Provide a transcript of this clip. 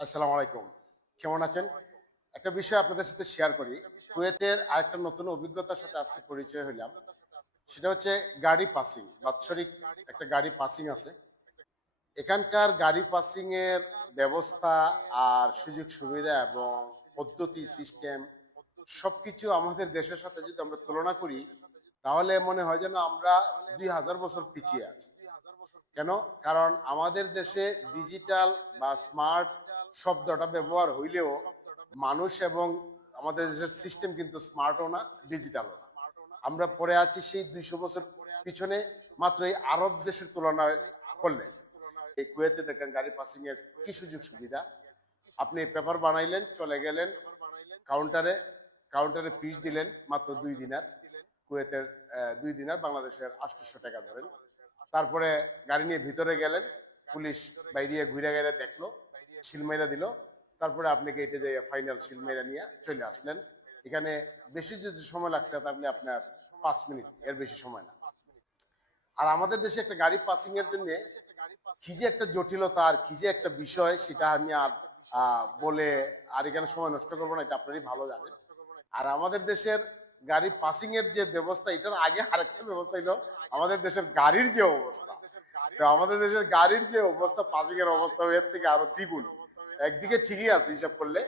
আসসালামু আলাইকুম। কেমন আছেন? একটা বিষয় আপনাদের সাথে শেয়ার করি। কুয়েতের আরেকটা নতুন অভিজ্ঞতার সাথে আজকে পরিচয় হইলাম। সেটা হচ্ছে গাড়ি পাসিং বাৎসরিক একটা গাড়ি পাসিং আছে। এখানকার গাড়ি পাসিং এর ব্যবস্থা আর সুযোগ সুবিধা এবং পদ্ধতি সিস্টেম সবকিছু আমাদের দেশের সাথে যদি আমরা তুলনা করি, তাহলে মনে হয় যেন আমরা দুই হাজার বছর পিছিয়ে আছি। কেন? কারণ আমাদের দেশে ডিজিটাল বা স্মার্ট শব্দটা ব্যবহার হইলেও মানুষ এবং আমাদের দেশের সিস্টেম কিন্তু স্মার্টও না ডিজিটালও না। আমরা পড়ে আছি সেই দুইশো বছর পিছনে মাত্র এই আরব দেশের তুলনায় করলে। এই কুয়েতে দেখেন গাড়ি পাসিং এর কি সুযোগ সুবিধা। আপনি পেপার বানাইলেন, চলে গেলেন কাউন্টারে কাউন্টারে ফিস দিলেন, মাত্র দুই দিনার। কুয়েতের দুই দিনার বাংলাদেশের আটশোশো টাকা ধরেন। তারপরে গাড়ি নিয়ে ভিতরে গেলেন, পুলিশ বাইরে ঘুরে গেলে দেখল শিলমাইরা দিল। তারপরে আপনি গেটে যাই ফাইনাল শিলমাইরা নিয়ে চলে আসলেন। এখানে বেশি যদি সময় লাগছে তাহলে আপনার পাঁচ মিনিট, এর বেশি সময় না। আর আমাদের দেশে একটা গাড়ি পাসিং এর জন্য কি যে একটা জটিলতা আর কি যে একটা বিষয়, সেটা আমি আর বলে আর এখানে সময় নষ্ট করব না, এটা আপনারই ভালো জানেন। আর আমাদের দেশের গাড়ি পাসিং এর যে ব্যবস্থা, এটার আগে আরেকটা ব্যবস্থা হলো আমাদের দেশের গাড়ির যে অবস্থা। আমাদের দেশের গাড়ির যে অবস্থা পাসিং এর অবস্থা, এর থেকে আরও দ্বিগুণ। একদিকে ঠিকই আছে হিসাব করলে।